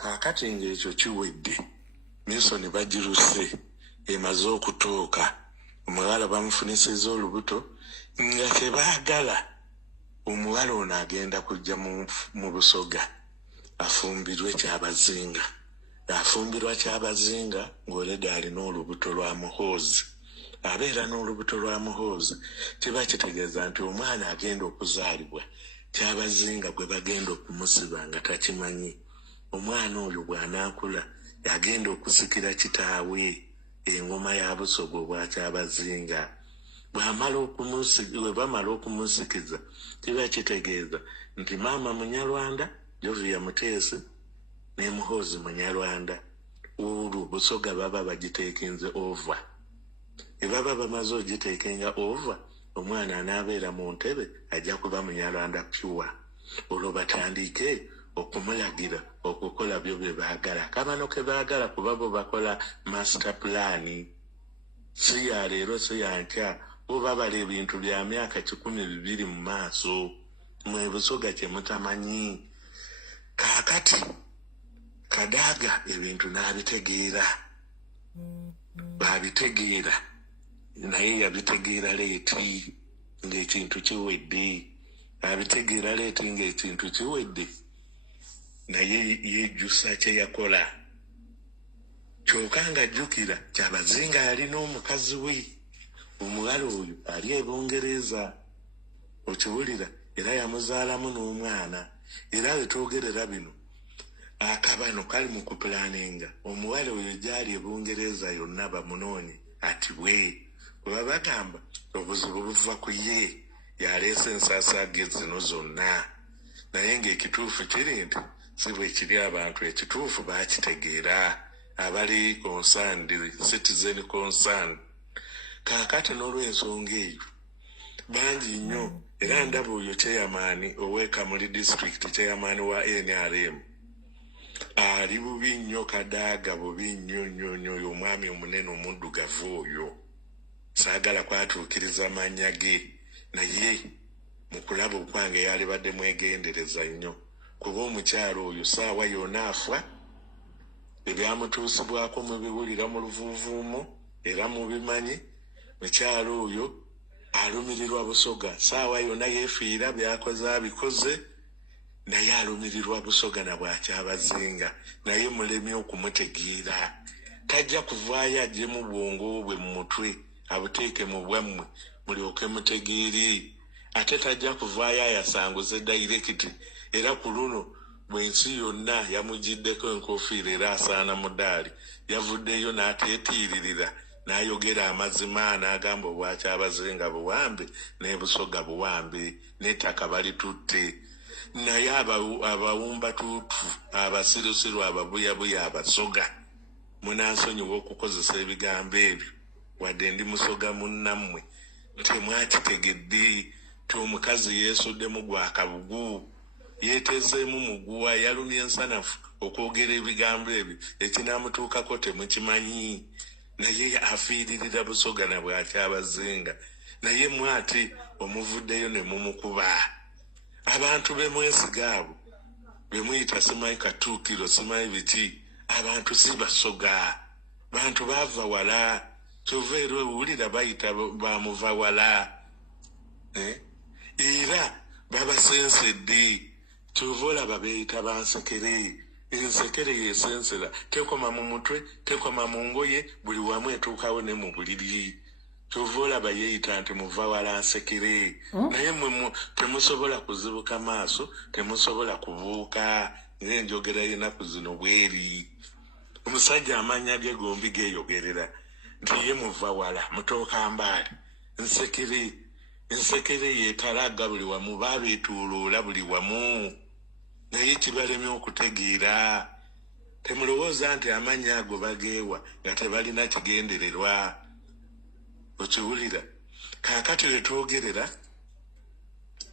Kaakati ng'ekyo kiwedde Minsoni bagiruse emaze okutooka omuwala bamufunisizza olubuto nga tebaagala omuwala ono agenda kujja mu Busoga afumbirwe Kyabazinga. Afumbirwa Kyabazinga ng'oleda alina olubuto lwa Muhoozi. Abeera n'olubuto lwa Muhoozi kiba kitegeeza nti omwana agenda okuzaalibwa Kyabazinga gwe bagenda okumusiba nga takimanyi. Omwana oyo bw'anaakula yagenda okusikira kitaawe engoma ya Busoga obwa Kyabazinga. Bwe bamala okumusikiza kiba kitegeeza nti maama Munyarwanda Jovia Muteesi ne Muhoozi Munyarwanda. Olwo Busoga baba bagiteekinze ova. Baba bamaze ogiteekenga ova, omwana anaabeera mu ntebe ajja kuba Munyarwanda pure. Olwo batandike okumulagira okukola byo bye baagala. Kabano ke baagala kuba bo bakola master plan. Si ya leero si ya nkya, bo babala ebintu bya myaka 120 mu maaso. Mwe Busoga kye mutamanyi. Kaakati Kadaaga ebintu n'abitegeera. Babitegeera naye yabitegeera leeti ng'ekintu kiwedde. Abitegeera leeti ng'ekintu kiwedde naye yejjusa kye yakola. Kyokka ng'ajjukira Kyabazinga yalina omukazi we. Omuwala oyo ali e Bungereza. Okiwulira? Era yamuzaalamu n'omwana. Era wetwogerera bino akabano kali mu kupulaninga omuwala oyo gyali e Bungereza yonna bamunoonye ati bwe bagamba obuzibu buva ku ye yaleese ensaasaage zino zonna. Naye ng'ekituufu kiri nti si bwe kiri abantu, ekituufu baakitegeera abali concerned, citizen concerned. Kaakati n'olw'ensonga eyo bangi nnyo era ndaba oyo chairman ow'Ekamuli district, chairman wa NRM ali bubi nnyo. Kadaaga bubi nnyo omwami omunene omuddugavu oyo. Saagala kwatuukiriza mannya ge naye mu kulaba okwange yali badde mwegendereza nnyo kuba omukyalo oyo saawa yonna afa. Ebyamutuusibwako mubiwulira mu luvuuvuumo era mubimanyi. Mukyalo oyo alumirirwa Busoga saawa yonna yeefiira byakoze abikoze naye alumirirwa Busoga na bwa Kyabazinga naye mulemye okumutegeera. Tajja kuvaayo ajje mu bwongo bwe mu mutwe abuteeke mu bwammwe mulyoke mutegeere. Ate tajja kuvaayo ayasanguze dairekiti. Era ku luno bw'ensi yonna yamugiddeko enkofiira era asaana mudaali yavuddeyo n'ateetiiririra n'ayogera amazima n'agamba obwa Kyabazinga buwambe ne Busoga buwambe n'ettaka balitutte. Naye abawumba tuutu abasirusiru ababuyabuya Abasoga munansonyiwa okukozesa ebigambo ebyo wadde ndi Musoga munnammwe temwakitegedde ti omukazi yeesuddemu gwa kabugu yeetezeemu muguwa yalumya ensanafu okwogera ebigambo ebyo ekinaamutuukako temukimanyi. Naye afiiririra Busoga na bwa Kyabazinga naye mwati omuvuddeyo ne mumukuba. Abantu be mwesiga abo be muyita simanyi katuukiro simanyi biki, abantu si Basoga, bantu baava wala. Kyova era owulira bayita bamuva wala era babasensedde. Kyova olaba beeyita bansekere. Ensekere yeesensera tekoma mu mutwe tekoma mu ngoye buli wamu etuukawo ne mu buliri. Kyova olaba yeeyita nti muva wala nsekere. Naye mmwe temusobola kuzibuka maaso, temusobola kubuuka ng'enjogera y'ennaku zino bweri. Omusajja amannya ge gombi geeyogerera nti ye muva wala mutooka mbaali nsekere. Ensekere yeetalaga buli wamu baabeetuuloola buli wamu naye kibalemye okutegeera. Temulowooza nti amannya ago bageewa nga tebalina kigendererwa. Okiwulira? Kaakati wetwogerera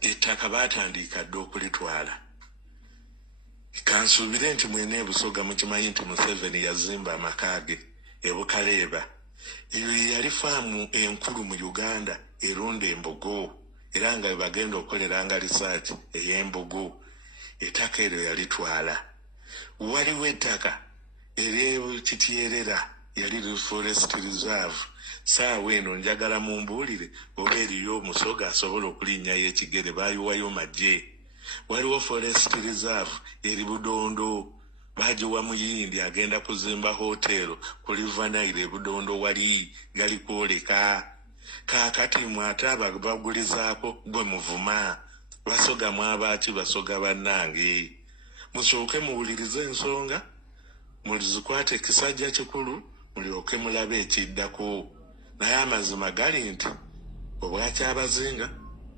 ettaka baatandika dde okulitwala. Kansuubire nti mwene e Busoga mukimanyi nti Museveni yazimba amaka ge e Bukaleeba. Eyo yali faamu enkulu mu Uganda erunda embogo era nga bagenda okukoleranga research ey'embogo. Ettaka eryo yalitwala waliwo ettaka ery'Kityerera yali forest reserve. Saawa eno njagala mumbuulire oba eriyo omusoga asobola okulinnyayo ekigere baayiwayo magye. Waliwo forest reserve eri Budondo, bagiwa Muyindi agenda kuzimba hotelo ku River Nile Budondo wali gali kwoleka. Kaakati mwate abagulizaako gwe muvuma basogamu abaaki basoga bannange. Musooke muwulirize ensonga, muzikwate ekisajja kikulu, mulyoke mulabe ekiddako. Naye amazima gali nti Obwakyabazinga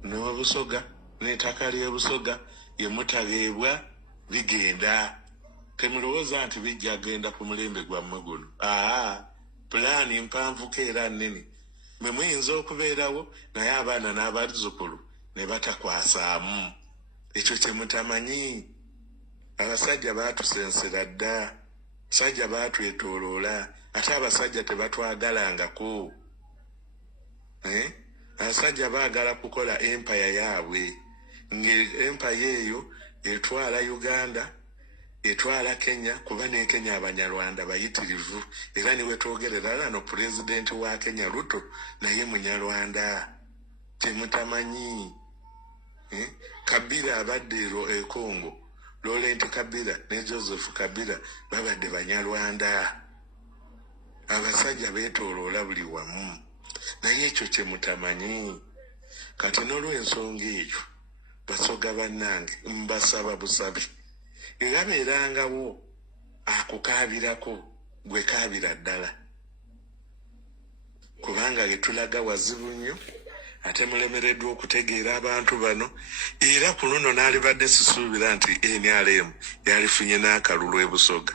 n'Obusoga n'ettaka ly'Ebusoga ye mutabeebwa bigenda. Temulowooza nti bijja genda ku mulembe gwammwe guno. Pulaani mpanvuko era nnene. Mwe muyinza okubeerawo naye abaana n'abazzukulu ne batakwasaamu. Ekyo kye mutamanyi. Abasajja baatusensera dda, abasajja baatwetooloola, ate abasajja tebatwagalangako. Abasajja baagala kukola empire yaabwe, ng'empire eyo etwala Uganda, etwala Kenya, kuba ne Kenya Abanyarwanda bayitirivu. Era niwe twogerera lano pulezidenti wa Kenya Ruto naye Munyarwanda. Temutamanyi. Kabila abadde e Congo, Laurent Kabila ne Joseph Kabila babadde Banyarwanda. Abasajja beetooloola buli wamu. Naye ekyo kye mutamanyi. Kati n'olw'ensonga eyo basoga bannange mbasaba busabi era beerangawo akukaabirako gwe kaabira ddala, kubanga getulaga wazibu nnyo ate mulemereddwa okutegeera abantu bano. Era ku luno n'alibadde sisuubira nti NRM yalifunye n'akalulu e Busoga,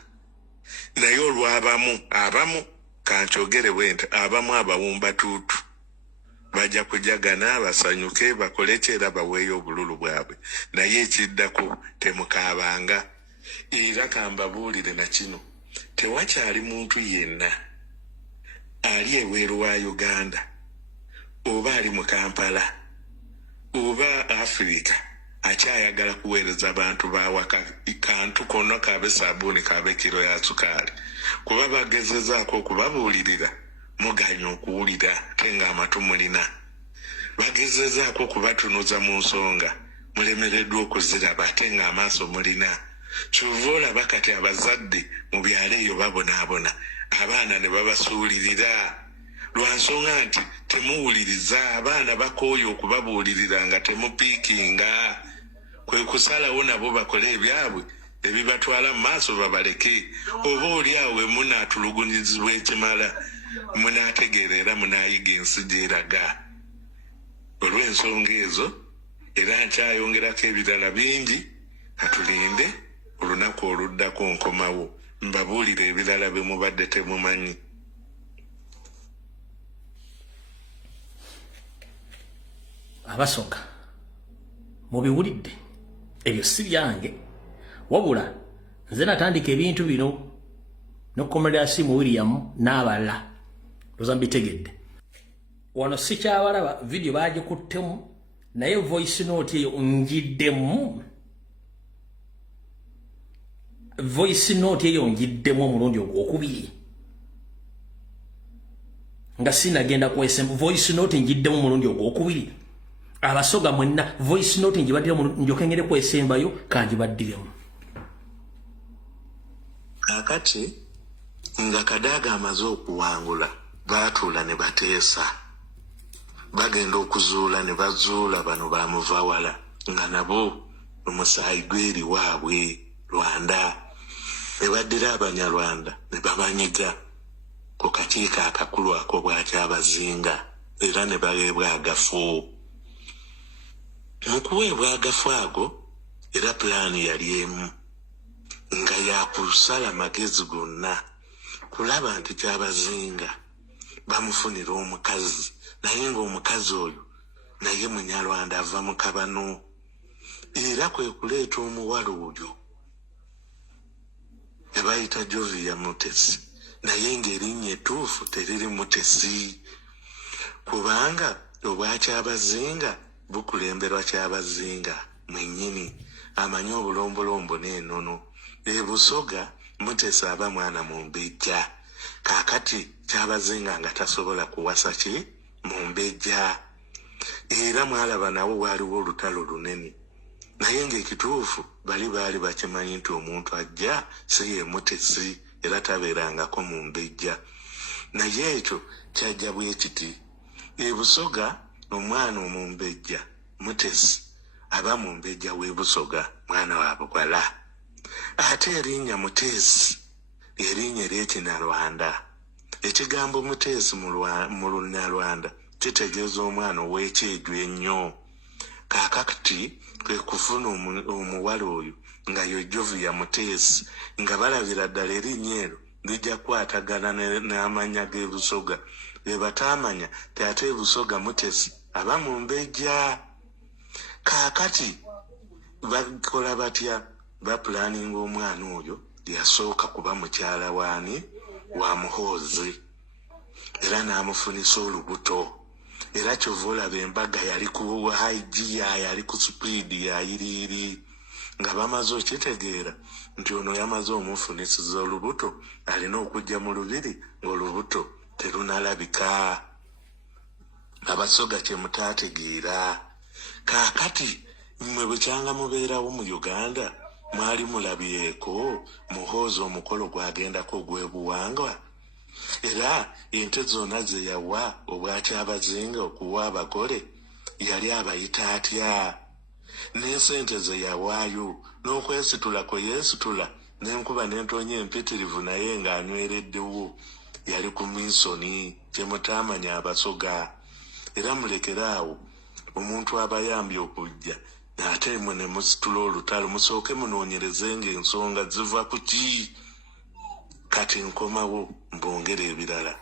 naye olw'abamu kankyogere bwe nti abamu abawumbatuutu bajja kujagana basanyuke bakole kyera baweeyo obululu bwabwe. Naye ekiddako temukaabanga. Era kambabuulire na kino, tewakyali muntu yenna ali eweeru wa Uganda oba ali mu Kampala oba Africa akyayagala kuweereza abantu bawaka kantu konna kabe sabuuni kabe kiro ya sukaali. Kuba bagezezaako okubabuulirira muganya okuwulira kenga amatu mulina. Bagezezaako okubatunuza mu nsonga mulemereddwa okuziraba ate nga amaaso mulina. Kyova olaba kati abazadde mu byalo eyo babonaabona, abaana ne babasuulirira lwa nsonga nti temuwuliriza. Abaana bakooye okubabuulirira nga temupiikinga. Kwe kusalawo nabo bakole ebyabwe ebibatwala mu maaso babaleke. Oba oli awo munaatulugunyizibwa ekimala munaategeera era munaayiga ensi gy'eraga. Olw'ensonga ezo era nkyayongerako ebirala bingi, katulinde olunaku oluddako nkomawo mbabuulire ebirala bye mubadde temumanyi. Abasoga mubiwulidde, ebyo si byange, wabula nze natandika ebintu bino n'okukomerera Simu William n'abalala loza mbitegedde. Wano sikyabalaba video bagikuttemu, naye voice note eyo njiddemu. Voice note eyo njiddemu omulundi ogwokubiri nga sinagenda kwesemba. Voice note njiddemu omulundi ogwokubiri. Abasoga mwenna voice note njibaddemu njoke ngende kwesembayo kanjibaddiremu. Kakati nga Kadaga amaze okuwangula baatuula ne bateesa, bagenda okuzuula ne bazuula bano bamuvawala nga nabo omusaayi gweri waabwe Rwanda. Ne baddira Abanyarwanda ne babanyiga ku kakiiko akakulu ako Bwakyabazinga era ne baweebwa agafu. Mu kuweebwa agafu ago era pulaani yali emu nga yakusala magezi gonna kulaba nti Kyabazinga bamufunira omukazi, naye ng'omukazi oyo naye Munyarwanda ava mu Kabano. Era kwe kuleeta omuwala oyo ebayita Jovia Mutesi, naye ng'erinnya ettuufu teriri Mutesi, kubanga Obwakyabazinga bukulemberwa Kyabazinga mwennyini amanyi obulombolombo n'ennono. Busoga Mutesa aba mwana Mumbejja kakati kyabazinga nga tasobola kuwasa ki Mumbejja era mwalaba nawo waliwo olutalo lunene naye ng'ekituufu baali bakimanyi nti omuntu ajja si ye Mutesi era tabeerangako Mumbejja naye ekyo kyajja bwe kiti Busoga omwana Omumbejja Mutesi aba Mumbejja w'e Busoga mwana wa bukwala ate erinnya Mutesi erinnya ery'Ekinnarwanda ekigambo Mutesi mu Lunnarwanda kitegeeza omwana ow'ekyejo ennyo kaakati kwe kufuna omuwala oyo nga yojjovu ya Mutesi nga balabira ddala erinnya eryo lijja kukwatagana n'amannya g'e Busoga be bataamanya te ate e Busoga Mutesi aba Mumbejja kaakati bakola batya bapulaninga omwana oyo yasooka kuba mukyala waani wa Muhoozi era n'amufunisa olubuto era kyova olaba embaga yali ku haigiya yali ku supiidi yayiriiri nga bamaze okitegeera nti ono yamaze omufunisiza olubuto alina okujja mu lubiri ng'olubuto terunalabika Abasoga kye mutaategeera kaakati mmwe bwe kyanga mubeerawo mu Uganda mwali mulabyeko Muhoozi omukolo gwagendako ogw'ebuwangwa era ente zonna ze yawa obwakyabazinga okuwa abagole yali abayita atya n'esente ze yawaayo n'okwesitula kwe yeesitula n'enkuba n'entonya empitirivu naye ng'anywereddewo yali ku minsoni kye mutaamanya Abasoga era mulekeraawo omuntu abayambye okujja ate mmwe ne musitula olutalo musooke munoonyerezenga ensonga ziva ku ki kati nkomawo mbongere ebirala